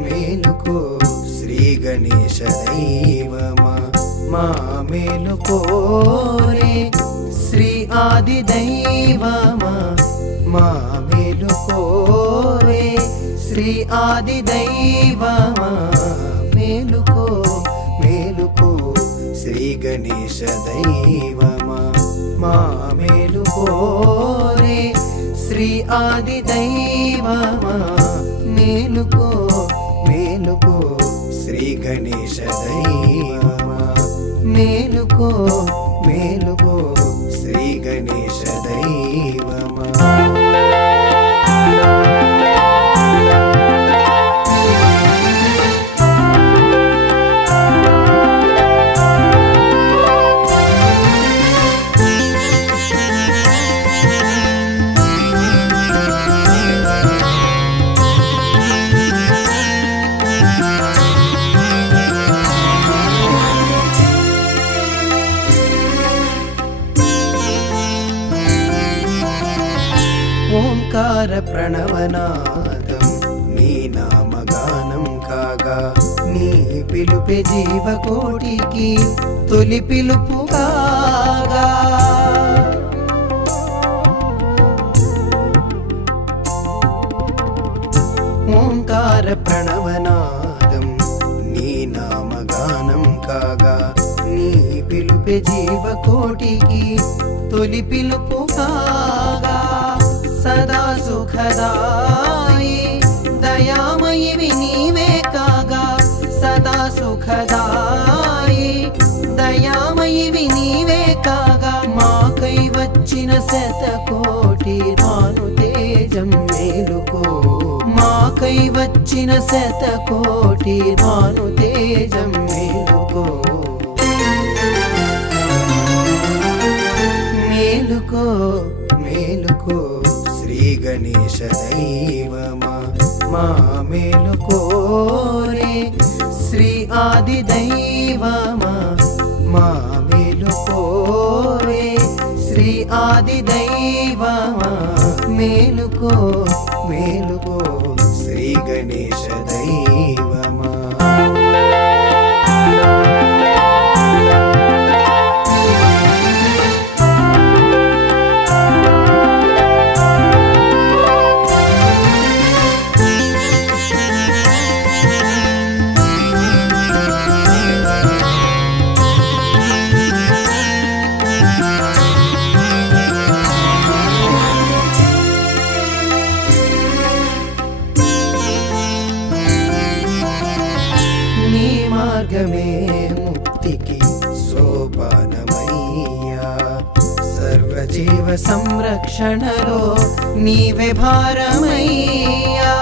మేలుకో శ్రీ గణేశ దైవమా మా మేలుకోరే శ్రీ ఆది దైవమా మా మేలుకోరే శ్రీ ఆది దైవమా మేలుకో మేలుకో శ్రీ గణేశ దైవమా మా మేలుకోరే శ్రీ ఆది దైవమా మేలుకో మేలుకో శ్రీ గణేశ దైవమా మేలుకో మేలుకో శ్రీ గణేశ దైవమా ఓంకార ప్రణవనాదం నీ నామగానం కాగా నీ పిలుపే జీవకోటికి తొలి పిలుపు కాగా ఓంకార ప్రణవనాదం నీ నామగానం కాగా నీ పిలుపే జీవకోటికి తొలి పిలుపు కాగా సదా సుఖదాయి దయామయి నీవే కాగా సదా సుఖదాయి దయామయి నీవే కాగా మాకై వచ్చిన శతకోటి భాను తేజం మేలుకో మాకై వచ్చిన శతకోటి భాను తేజం మేలుకో మేలుకో మేలుకో శ్రీ గణేశ దైవమా మా మేలుకోరే శ్రీ ఆది దైవమా మా మేలుకోరే శ్రీ ఆది దైవమా మేలుకో మేలుకో శ్రీ గణేశ దైవమా మార్గమే ముక్తికి సోపానమయ్యా సర్వజీవ సంరక్షణలో నీవే భారమయ్యా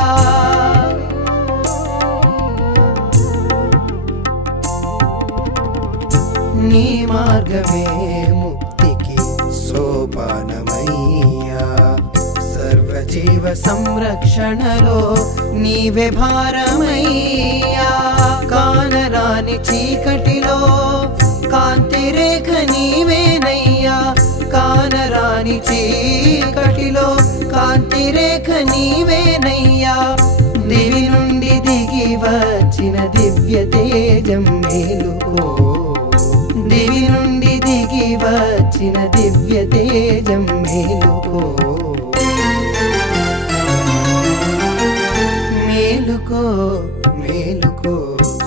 నీ మార్గమే ముక్తికి సోపానమయ్యా సర్వజీవ సంరక్షణలో నీవే భారమయ్యా కానరాని చీకటిలో కాంతి రేఖ నీవేనయ్యా కానరాని చీకటిలో కాంతి రేఖ నీవేనయ్యా దివి నుండి దిగి వచ్చిన దివ్య తేజం మేలుకో దివి నుండి దిగి వచ్చిన దివ్య తేజం మేలుకో మేలుకో మేలుకో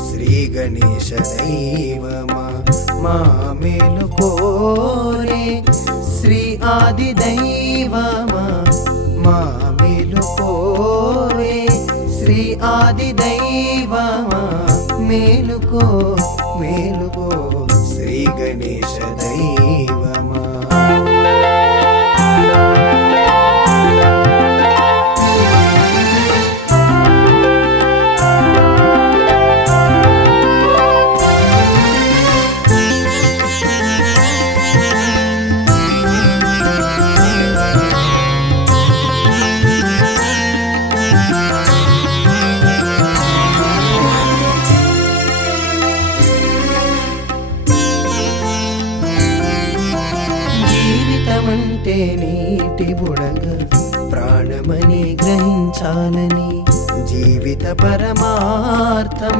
శ్రీ గణేశ దైవమా మా మేలుకోరే శ్రీ ఆది దైవమా మా మేలుకోరే శ్రీ ఆది దైవమా మేలుకో మేలుకో శ్రీ గణేశ దైవమా నీటి బుడగ ప్రాణమని గ్రహించాలని జీవిత పరమార్థం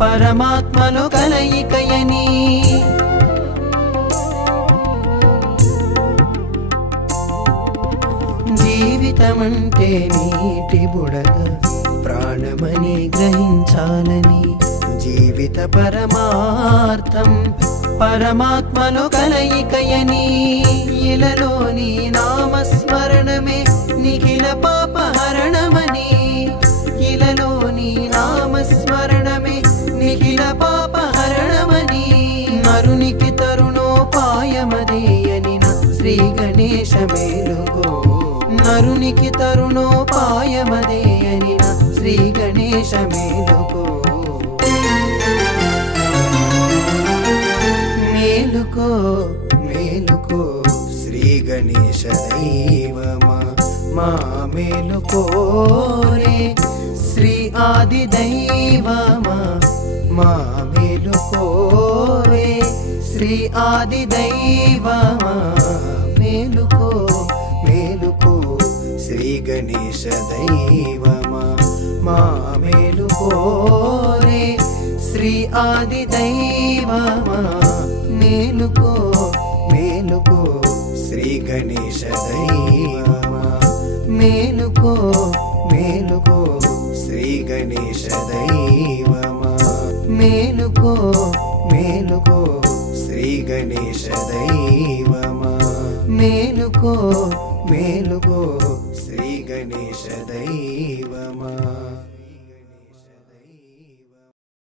పరమాత్మలో కలయికయని జీవితమంటే నీటి బుడగ ప్రాణమని గ్రహించాలని జీవిత పరమార్థం పరమాత్మలో కలయికయని ఇలలోని నామస్మరణమే నిఖిల పాపహరణమని ఇలలోని నామస్మరణమే నిఖిల పాపహరణమని నరునికి తరుణోపాయమదేయని శ్రీ గణేశ మేలుకో నరునికి తరుణోపాయమదేయని శ్రీ గణేశ మేలుకో మేలుకో మేలుకో శ్రీ గణేశ దైవమా మా మేలుకో రే శ్రీ ఆది దైవమా మా మేలుకో రే శ్రీ ఆది దైవమా మేలుకో మేలుకో శ్రీ గణేశ దైవమా మా మేలుకో రే శ్రీ ఆది దైవమా మేలుకో మేలుకో శ్రీ గణేశ దైవమా మేలుకో మేలుకో శ్రీ గణేశ దైవమా మేలుకో మేలుకో శ్రీ గణేశ దైవమా మేలుకో మేలుకో శ్రీ గణేశ దైవమా।